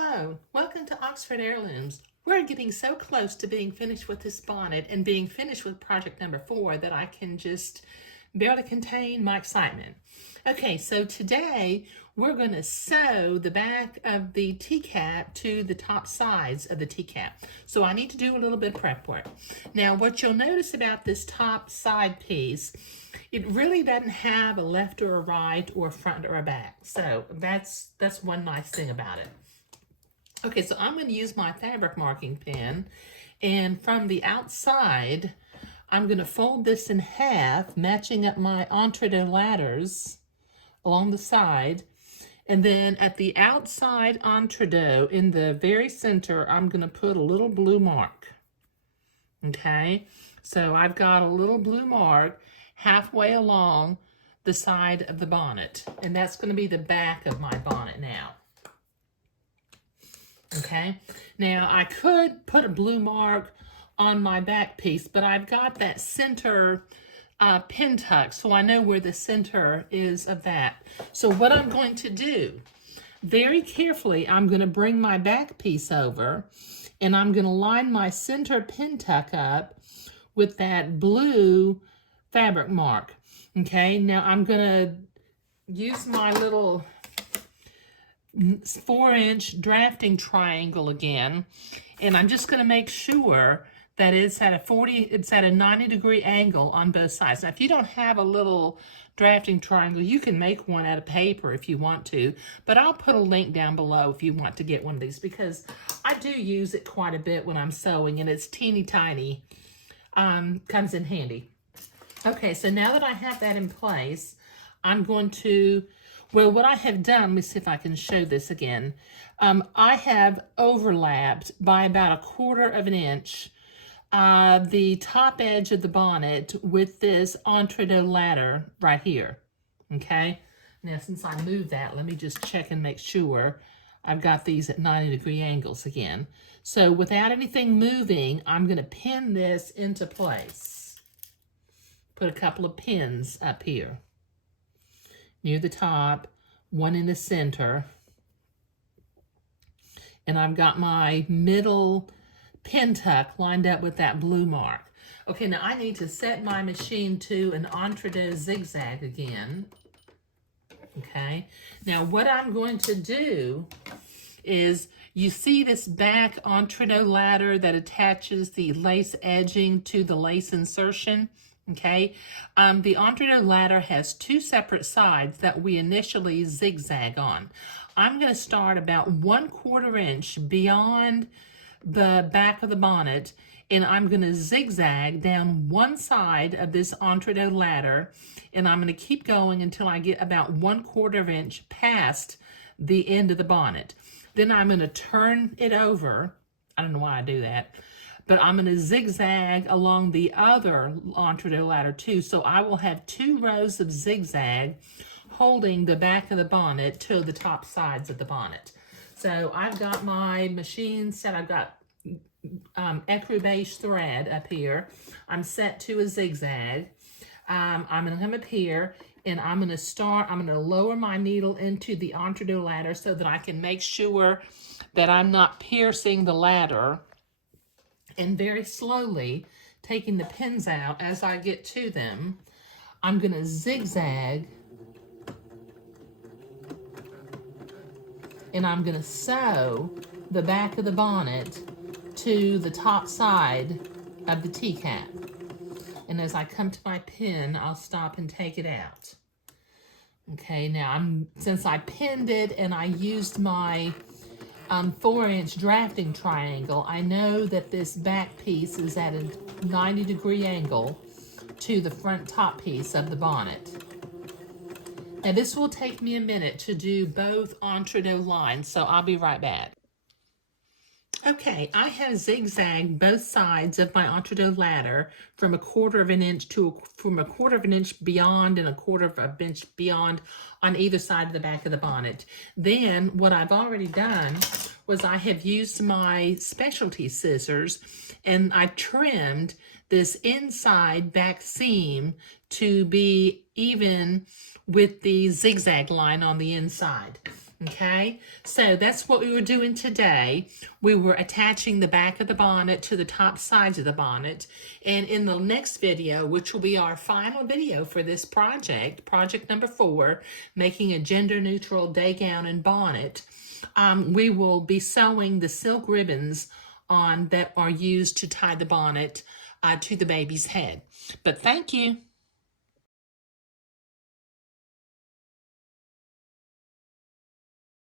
Hello, welcome to Oxford Heirlooms. We're getting so close to being finished with this bonnet and being finished with project number 4 that I can just barely contain my excitement. Okay, so today we're going to sew the back of the teacup to the top sides of the teacup. So I need to do a little bit of prep work. Now, what you'll notice about this top side piece, it really doesn't have a left or a right or a front or a back. So that's one nice thing about it. Okay, so I'm going to use my fabric marking pen, and from the outside, I'm going to fold this in half, matching up my entredeux ladders along the side, and then at the outside entredeux, in the very center, I'm going to put a little blue mark. Okay, so I've got a little blue mark halfway along the side of the bonnet, and that's going to be the back of my bonnet now. Okay, now I could put a blue mark on my back piece, but I've got that center pin tuck, so I know where the center is of that. So what I'm going to do, very carefully, I'm going to bring my back piece over, and I'm going to line my center pin tuck up with that blue fabric mark. Okay, now I'm going to use my little 4-inch drafting triangle again, and I'm just going to make sure that it's at a 90-degree angle on both sides. Now, if you don't have a little drafting triangle, you can make one out of paper if you want to, but I'll put a link down below if you want to get one of these, because I do use it quite a bit when I'm sewing, and it's teeny tiny. Comes in handy. Okay, so now that I have that in place, I'm going to, well, what I have done, let me see if I can show this again. I have overlapped by about 1/4 of an inch the top edge of the bonnet with this entredeux ladder right here. Okay, now since I moved that, let me just check and make sure I've got these at 90-degree angles again. So without anything moving, I'm going to pin this into place. Put a couple of pins up here near the top, one in the center, and I've got my middle pin tuck lined up with that blue mark. Okay, now I need to set my machine to an entredeux zigzag again. Okay, now what I'm going to do is, you see this back entredeux ladder that attaches the lace edging to the lace insertion? Okay, the entredeux ladder has 2 separate sides that we initially zigzag on. I'm going to start about 1/4 inch beyond the back of the bonnet, and I'm going to zigzag down one side of this entredeux ladder, and I'm going to keep going until I get about 1/4 inch past the end of the bonnet. Then I'm going to turn it over. I don't know why I do that, but I'm going to zigzag along the other entredeux ladder too. So I will have 2 rows of zigzag holding the back of the bonnet to the top sides of the bonnet. So I've got my machine set. I've got ecru beige thread up here. I'm set to a zigzag. I'm going to come up here, and I'm going to lower my needle into the entredeux ladder so that I can make sure that I'm not piercing the ladder, and very slowly taking the pins out as I get to them, I'm going to zigzag, and I'm going to sew the back of the bonnet to the top side of the teacup. And as I come to my pin, I'll stop and take it out. Okay, now since I pinned it and I used my 4-inch drafting triangle, I know that this back piece is at a 90-degree angle to the front top piece of the bonnet. Now this will take me a minute to do both entredeux lines, so I'll be right back. Okay, I have zigzagged both sides of my entredeux ladder from 1/4 inch from 1/4 inch beyond and 1/4 inch beyond on either side of the back of the bonnet. Then what I've already done was I have used my specialty scissors, and I trimmed this inside back seam to be even with the zigzag line on the inside. Okay, so that's what we were doing today. We were attaching the back of the bonnet to the top sides of the bonnet. And in the next video, which will be our final video for this project, project number 4, making a gender-neutral day gown and bonnet, we will be sewing the silk ribbons on that are used to tie the bonnet to the baby's head. But thank you.